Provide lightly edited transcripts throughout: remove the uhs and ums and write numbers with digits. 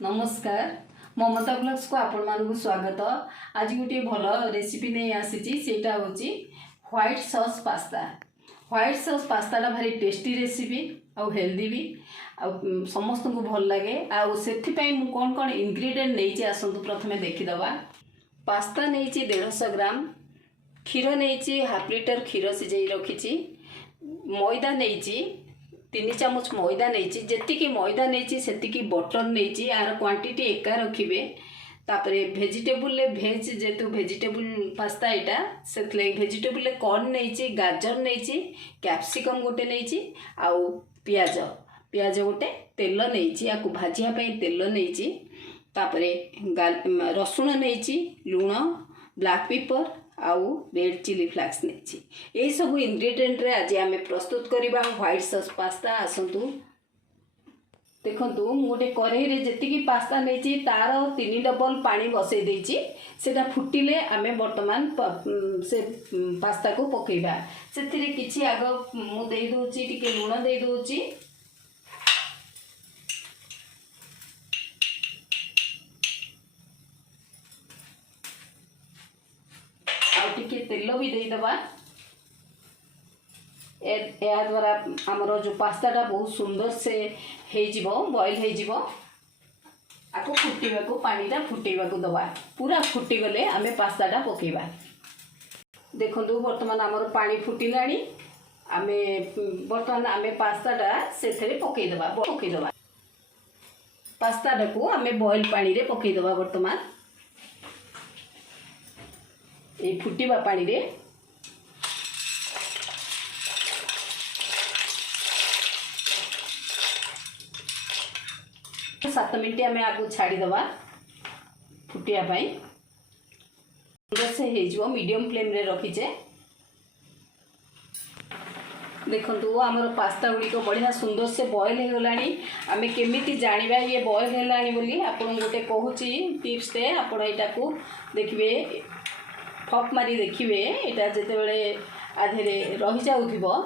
नमस्कार ममता ब्लॉग्स को आपण मानक स्वागत। आज गोटे भल रेसिपी नहीं आसी सेटा होची white sauce pasta. White sauce pasta भारी टेस्टी रेसिपी आउ हेल्दी भी समस्त को भल लगे। कौन कौन इंग्रेडिएंट नहीं आसतु प्रथमे देखीदवा। पास्ता नहीं 150 ग्राम, क्षीर नहीं हाफ लिटर क्षीर सिझे रखी, मैदा नहीं 3 चामच मैदा नहीं, जी मैदा नहीं से बटर नहीं, यार क्वांटिटी एका रखिए। तापरे भेजिटेबल भेज जेतु भेजिटेबल पास्ता यहाँ से भेजिटेबल कॉर्न नहीं, गाजर नहीं, कैप्सिकम गोटे नहीं, आउ पियाज पियाज गोटे, तेल नहीं या भाजियापाई तेल नहीं, तापरे रसुण नहीं, लुण, ब्लैक पेपर आउ रेड चिली फ्लेक्स नहीं। यही सब इंग्रेडिएंट रे आज आम प्रस्तुत करवा व्हाइट सॉस पास्ता। आसतु देखु गोटे कढ़ई रे जी पास्ता नहीं तार 3 डबल पानी बसई देछि, सेटा फुटिले आमे वर्तमान से पास्ता को पकेबा। से किछि आग मु दे दोछि, टिके लुण दे दोछि, टिके तेल भी देदबा। या द्वारा आमर जो पास्ताटा बहुत सुंदर से बॉइल हो आपको फुटेबा को पानीटा फुटेबा को दबा। पूरा फुटीगले आमे पास्ताटा पकेबा। देखो बर्तमान आमर पानी फुटिलाणी, आमे बर्तमान आमे पास्ताटा सेथरे पकेदबा। पास्ताटा को आमे बॉइल पानी रे पकेदबा। बर्तमान ए फुटिबा पानी रे 7 मिनट आम आगु छाड़ीदबा फुटिया पाई। से हो मीडियम फ्लेम रे रखीचे। देखो आमर पास्ता गुड़िक बढ़िया सुंदर से बॉयल हो गलानी। आमे केमिति जानिबा ये बॉयल हेलानी बोली आपन गोटे कहूची टिप्स टे। आपण एटा को देखिबे, फक मारी देखिए, यहाँ जिते आधे रही जाऊथिबो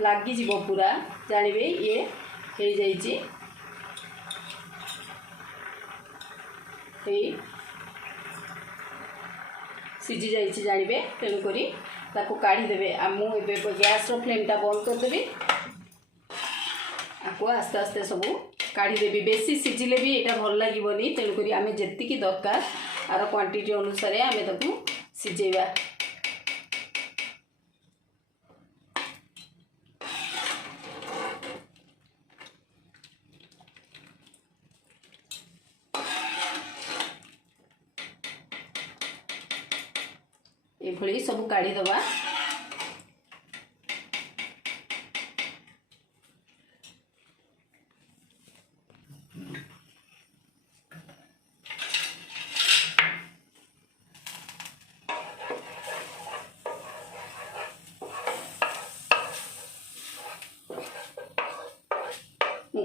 लगी पूरा जानवे ये हो जाइए। सिझी जाइए जानवे, तेणुक काढ़ीदेवे। मुझे गैस फ्लेमटा बंद करदेवी, आपको आस्ते आस्ते सब काढ़ीदेवी। बेसी सिझिले भी यहाँ भल लगे, तेणुक आम जी दरकार आर क्वांटिटी अनुसार आमे ताकू सिझेबा। ये सब काढ़ीदबा।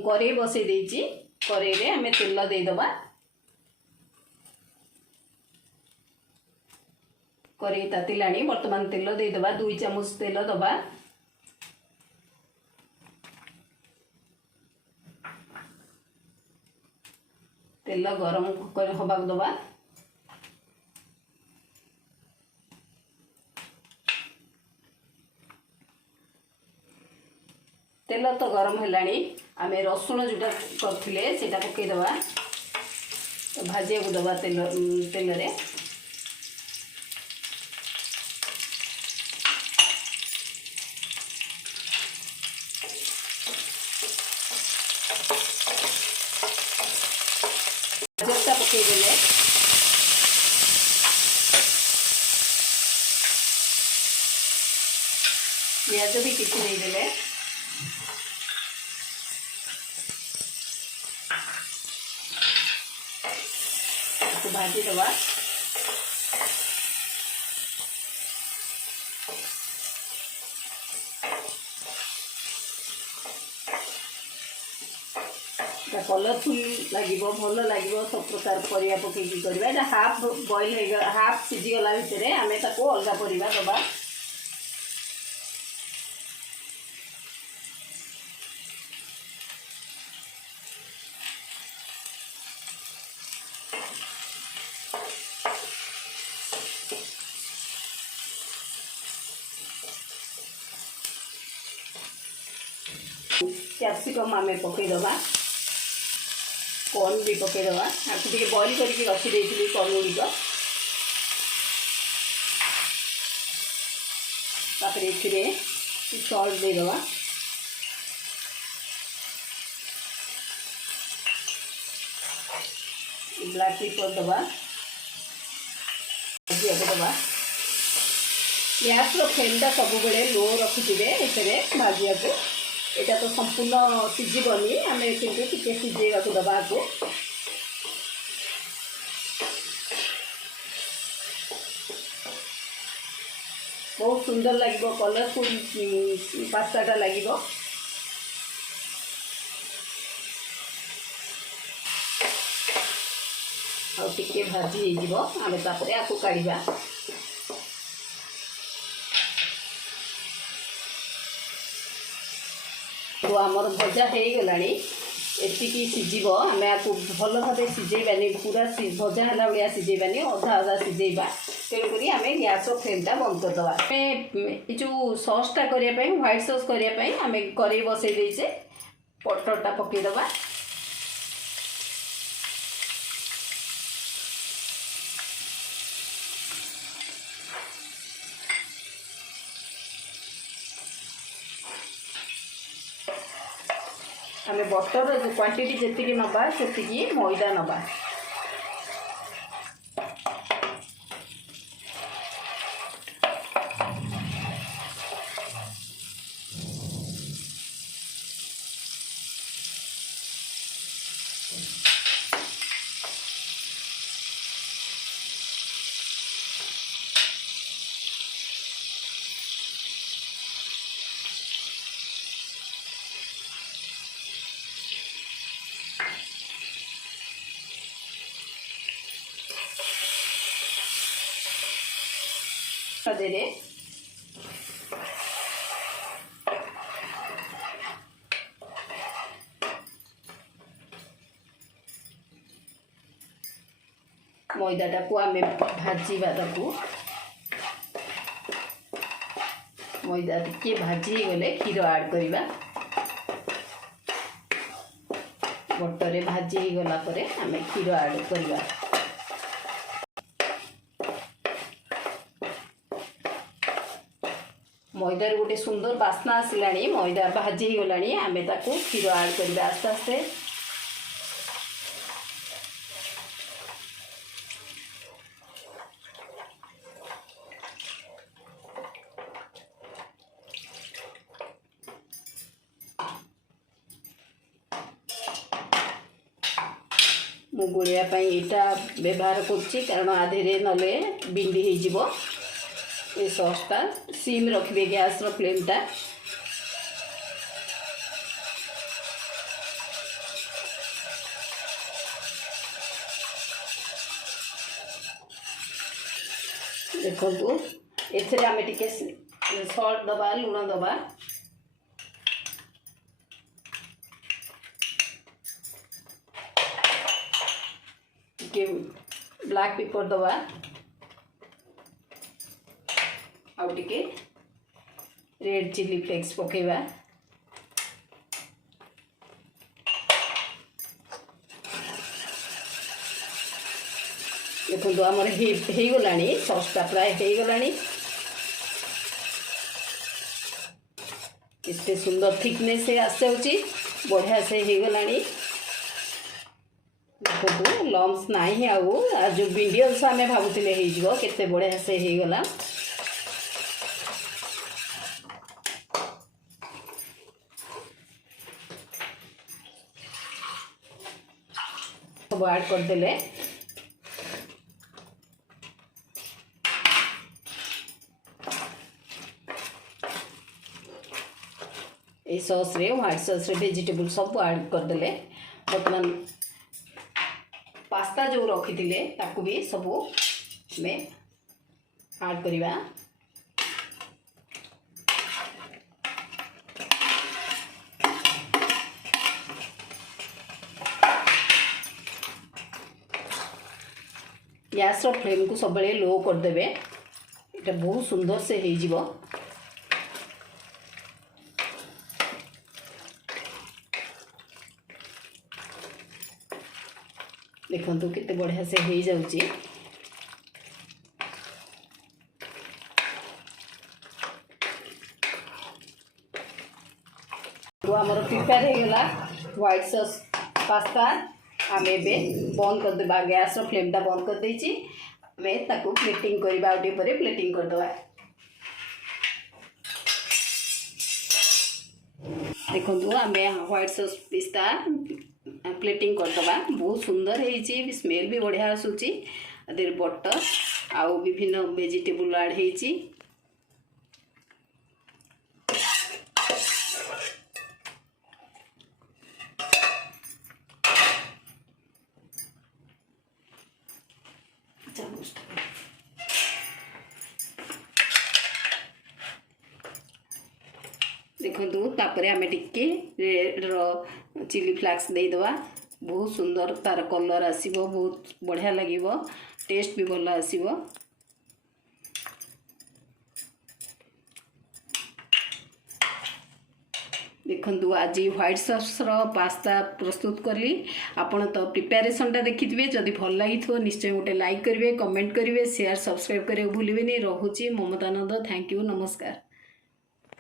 कड़े बसई देछि, कड़े रे आमे तेल देदबा। कड़े तातिलाणी, वर्तमान तेल देदबा। 2 चामच तेल दबा। तेल गरम होबा दबा। तेल तो गरम है, आमे रसुण जोटा करथिले सेटा पकेदबा, भाजिया को दबा तेल रे। गाजरटा पकेदेले पियाज भी किसी नहीं देले। भाजी दबा। कलरफुल लगे, भल लगे। सब प्रकार परिया पकईकी करवा। हाफ बॉइल हाफ सिझीगला भितर आम अलग परिया दबा। कैप्सिकम आम पकईदबा कॉर्न भी पकईदबा आपको टे बॉइल करके रखी कॉर्न गुड़िक तापर सॉल्ट देदबा ब्लैक पेपर दबा दबा गैस फ्लेमटा सब बेले लो रखिथे एथे भाजिया को यहाँ तो संपूर्ण सीझीबनी आम कि सीझेगा दबा को बहुत सुंदर लगे कलरफुल पास्ताटा लगे आगे भाजी आम तापर आपको काढ़ा तो आमर भजा हो गला एति सीझब आम आपको भल भाव सीझेबानी पूरा भजा है भाया सीझेबानी अधा अधा सीझेबा तेणुक आम गैस फ्लेमटा बंद करदे जो सॉसटा करने व्हाइट सॉस करने आम कड़े बसई देचे बटरटा पकईदबा आम बटर जो क्वांटिटी जी नवा से मैदा नवा दे मैदाटा को आम भाजवा मैदा टे भाजी गले क्षीर ऐड करवा बटर भाजी गला आम क्षीर ऐड करवा मैदार गोटे सुंदर बास्ना आसला मैदा भाजी गला आम ताको क्षीर ऐड करवा आस्ते आस्ते मु गोलिया यहाँ व्यवहार करण आधे नले बिंडी हो सॉसटा सीम रखिए गैस फ्लेमटा देखो एथे आम टे सॉल्ट दबा लुण दबा ब्लैक पेपर दबा आउ टे रेड चिली फ्लेक्स पकेबा देखो आमर हो गला सॉसटा प्राय हो गला इतने सुंदर थिकनेस आसुची बढ़िया से हो गला देखो लम्स नहीं आ जो बिंडी अंश आम भावुले होते बढ़िया से हो गला सब ऐड करदेले ये सॉस रे व्हाइट सॉस रे वेजिटेबल सब ऐड करदेले बर्तमान पास्ता जो रखी ताकू भी सब में ऐड करवा गैस फ्लेम को सब लो करदे ये बहुत सुंदर से हो देखंतु केते बढ़िया से हो जाउची। तो आमर प्रिपेयर हो गला व्हाइट सॉस पास्ता। आम एवं बंद करदेबा, गैस फ्लेमटा बंद कर देछि। आम ताकू प्लेटिंग करबा, आउटे परे प्लेटिंग करदेबा। देखो आम व्हाइट सॉस पास्ता प्लेटिंग करदेबा। बहुत सुंदर है, स्मेल भी बढ़िया आसूची। बटर आउ विभिन्न वेजिटेबल ऐड होईची। देखो तापर आम टिके रेड चिली फ्लेक्स देदेबा। बहुत सुंदर तार कलर आसीबो, बहुत बढ़िया लगिबो, टेस्ट भी भल आसीबो। देखंतु आज व्हाइट सॉस रो पास्ता प्रस्तुत करली। आपण तो प्रिपरेशनटा देखिथिबे। जदि भल लागिथो निश्चय गोटे लाइक करिवे, कमेंट करिवे, शेयर सब्सक्राइब करे भूलिबेनी। रहुची ममतानंद। थैंक यू, नमस्कार।